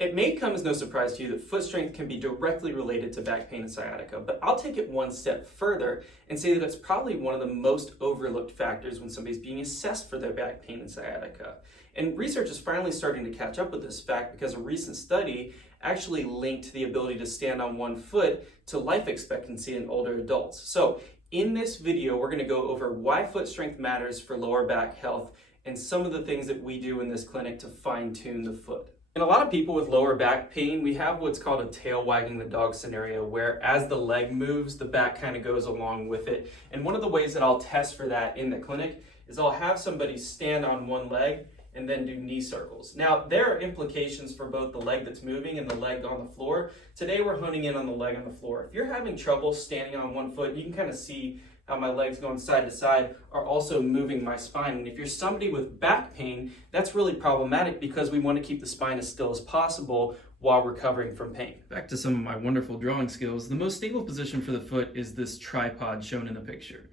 It may come as no surprise to you that foot strength can be directly related to back pain and sciatica, but I'll take it one step further and say that it's probably one of the most overlooked factors when somebody's being assessed for their back pain and sciatica. And research is finally starting to catch up with this fact because a recent study actually linked the ability to stand on one foot to life expectancy in older adults. So in this video, we're going to go over why foot strength matters for lower back health and some of the things that we do in this clinic to fine-tune the foot. In a lot of people with lower back pain, we have what's called a tail wagging the dog scenario, where as the leg moves, the back kind of goes along with it. And one of the ways that I'll test for that in the clinic is I'll have somebody stand on one leg and then do knee circles. Now, there are implications for both the leg that's moving and the leg on the floor. Today, we're honing in on the leg on the floor. If you're having trouble standing on one foot, you can kind of see how my legs going side to side are also moving my spine. And if you're somebody with back pain, that's really problematic because we want to keep the spine as still as possible while recovering from pain. Back to some of my wonderful drawing skills, the most stable position for the foot is this tripod shown in the picture.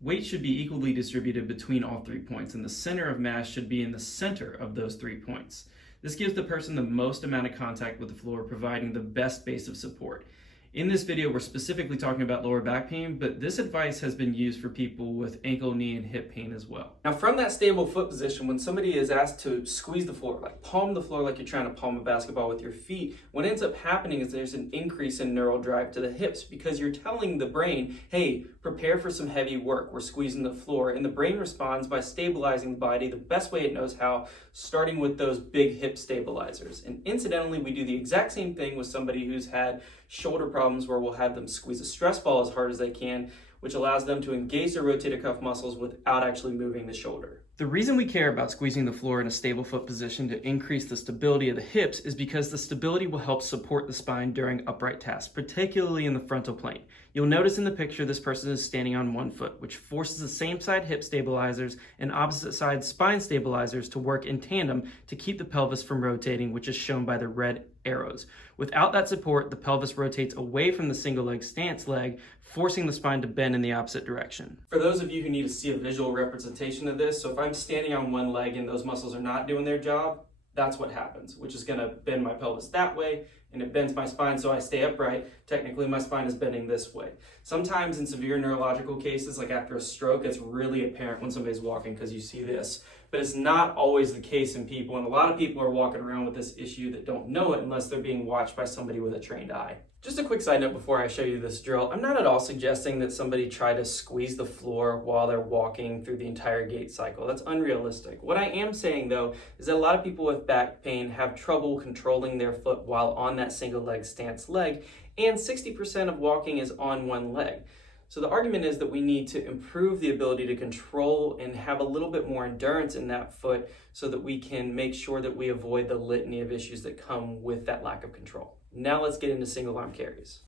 Weight should be equally distributed between all 3 points, and the center of mass should be in the center of those 3 points. This gives the person the most amount of contact with the floor, providing the best base of support. In this video, we're specifically talking about lower back pain, but this advice has been used for people with ankle, knee, and hip pain as well. Now, from that stable foot position, when somebody is asked to squeeze the floor, like palm the floor like you're trying to palm a basketball with your feet, what ends up happening is there's an increase in neural drive to the hips because you're telling the brain, hey, prepare for some heavy work. We're squeezing the floor. And the brain responds by stabilizing the body the best way it knows how, starting with those big hip stabilizers. And incidentally, we do the exact same thing with somebody who's had shoulder problems, where we'll have them squeeze a stress ball as hard as they can, which allows them to engage their rotator cuff muscles without actually moving the shoulder. The reason we care about squeezing the floor in a stable foot position to increase the stability of the hips is because the stability will help support the spine during upright tasks, particularly in the frontal plane. You'll notice in the picture this person is standing on one foot, which forces the same side hip stabilizers and opposite side spine stabilizers to work in tandem to keep the pelvis from rotating, which is shown by the red arrows. Without that support, the pelvis rotates away from the single leg stance leg, forcing the spine to bend in the opposite direction. For those of you who need to see a visual representation of this, so if I'm standing on one leg and those muscles are not doing their job, that's what happens, which is going to bend my pelvis that way, and it bends my spine so I stay upright. Technically, my spine is bending this way. Sometimes in severe neurological cases, like after a stroke, it's really apparent when somebody's walking because you see this. But it's not always the case in people, and a lot of people are walking around with this issue that don't know it unless they're being watched by somebody with a trained eye. Just a quick side note before I show you this drill. I'm not at all suggesting that somebody try to squeeze the floor while they're walking through the entire gait cycle. That's unrealistic. What I am saying though is that a lot of people with back pain have trouble controlling their foot while on that single leg stance leg, and 60% of walking is on one leg. So the argument is that we need to improve the ability to control and have a little bit more endurance in that foot so that we can make sure that we avoid the litany of issues that come with that lack of control. Now let's get into single arm carries.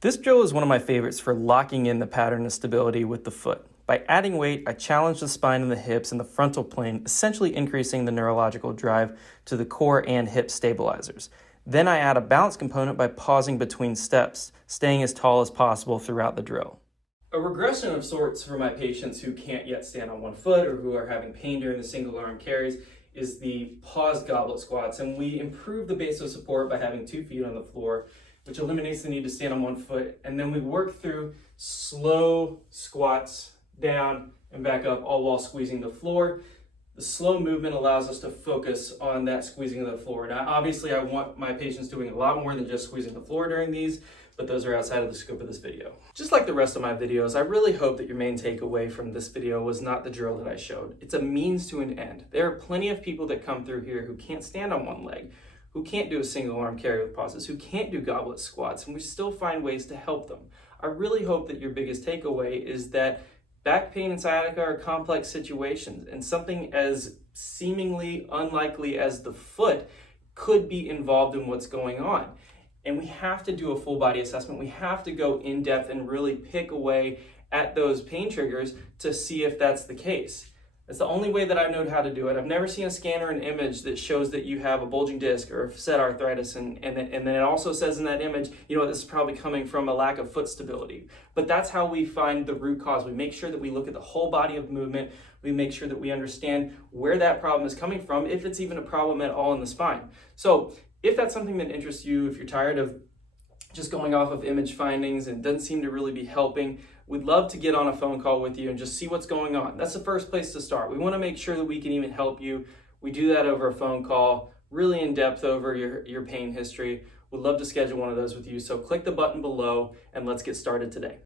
This drill is one of my favorites for locking in the pattern of stability with the foot. By adding weight, I challenge the spine and the hips and the frontal plane, essentially increasing the neurological drive to the core and hip stabilizers. Then I add a balance component by pausing between steps, staying as tall as possible throughout the drill. A regression of sorts for my patients who can't yet stand on one foot or who are having pain during the single arm carries is the paused goblet squats. And we improve the base of support by having 2 feet on the floor, which eliminates the need to stand on one foot. And then we work through slow squats down and back up, all while squeezing the floor. The slow movement allows us to focus on that squeezing of the floor. Now, obviously, I want my patients doing a lot more than just squeezing the floor during these, but those are outside of the scope of this video. Just like the rest of my videos, I really hope that your main takeaway from this video was not the drill that I showed. It's a means to an end. There are plenty of people that come through here who can't stand on one leg, who can't do a single arm carry with pauses, who can't do goblet squats, and we still find ways to help them. I really hope that your biggest takeaway is that back pain and sciatica are complex situations, and something as seemingly unlikely as the foot could be involved in what's going on. And we have to do a full body assessment. We have to go in depth and really pick away at those pain triggers to see if that's the case. It's the only way that I know how to do it. I've never seen a scan or an image that shows that you have a bulging disc or facet arthritis, and then it also says in that image, you know, this is probably coming from a lack of foot stability. But that's how we find the root cause. We make sure that we look at the whole body of movement. We make sure that we understand where that problem is coming from, if it's even a problem at all in the spine. So If that's something that interests you, if you're tired of just going off of image findings and doesn't seem to really be helping, we'd love to get on a phone call with you and just see what's going on. That's the first place to start. We want to make sure that we can even help you. We do that over a phone call, really in depth over your pain history. We'd love to schedule one of those with you. So click the button below and let's get started today.